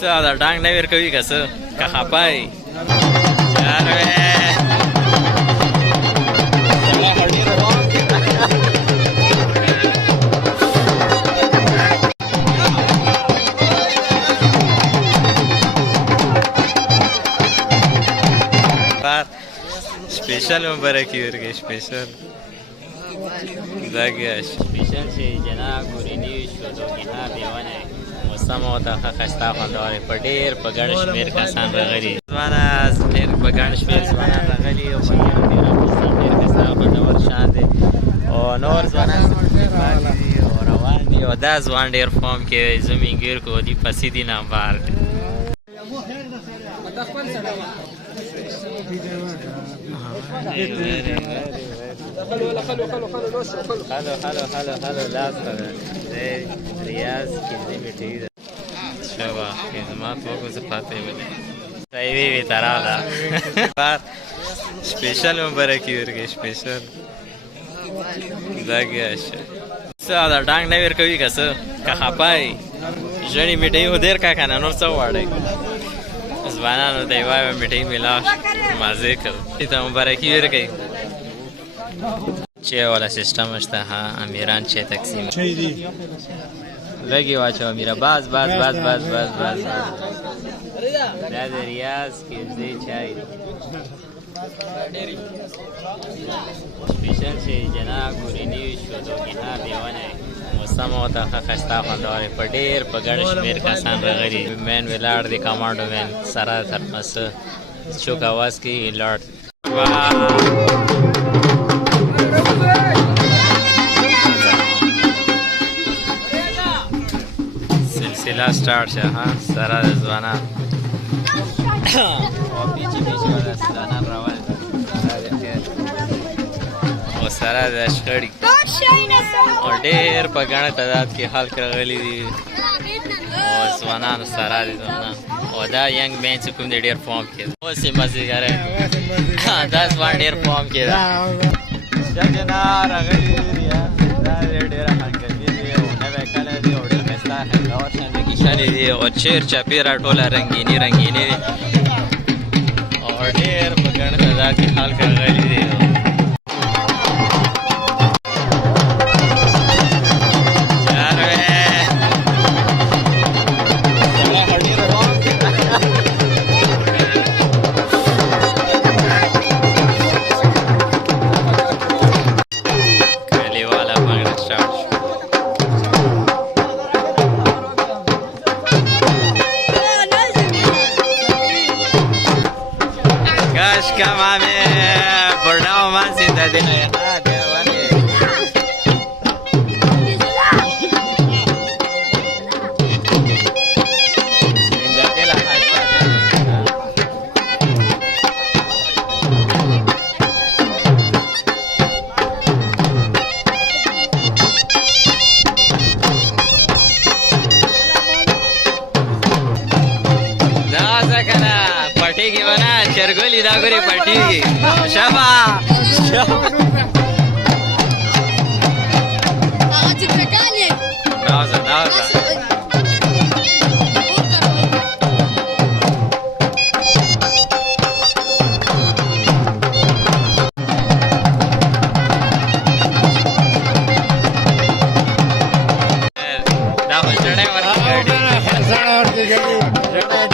साधा डांग नाही वेर कवी कसं का हापाय यार स्पेशल मुबारकी ورگه स्पेशल داگه स्पेशल شي جناب ګورینی شو دوی ها دیوانه موسم او د خسته خوندوري په ډیر په ګڼ شمیر کسان راغلي ځوانه ډیر په ګڼ شمیر ځوانان راغلي او په ډیر موسم ډیر کسته خوندور شان دي او نور ځوانان دي او روان دي او دا ځوان ډیر فارم کې زمينګیر کو دي پسې دي نامبار خلو لاس ده ریاض کې میټی ده شوا کې ما فوکس پاتې ولې صحیح وی تراله स्पेशल मुबारकी ورگه स्पेशल داګه साधा डांग नाही ور کوي कसं का हापाय ژړی میټی و دیر کا کنه نور څه واړی ځوانانو دی وای میټی ملا مازه کړ ته مبارکي ورکړي چې والا سیستم شته ها امیران چې تقسیم لګي واچو امیرا باز باز باز باز باز باز دا د ریاض کې دې چای स्पेशल شي جناب ګورینی شو دوی ها دیوانه موسم او د خسته خوندوري په ډیر په ګڼ شمیر کسان راغلي مین ویلاړ دی کمانډو مین سره ترمس چوک आवाज کې لارډ سلسله سٹارټ شه ها سره ځوانا او پیچی پیچی ولا ځوانا راول او سره د شخړی او ډېر په ګڼه تعداد کې حال راغلي دي او ځوانان سره دي او دا ینګ مین چې کوم ډېر فارم کې او سیمه زیګره دا ځوان ډېر فارم کې دا څنګه راغلي دي دا ډېر حال کوي او نه وکړه دي او ډېر مستا هندور شان کې شالي دي او چیر چاپیرا ټوله رنگینی رنگینی دي او ډېر په ګڼه تعداد کې حال راغلي دي Kamame, bernau masih tadi nih. Ada mana? Jadilah hashtag. Dah sekarang. पटी की बना चरगोली दागोरी पटी की शबा नाज़ा नाज़ा ना चढ़े वाली गाड़ी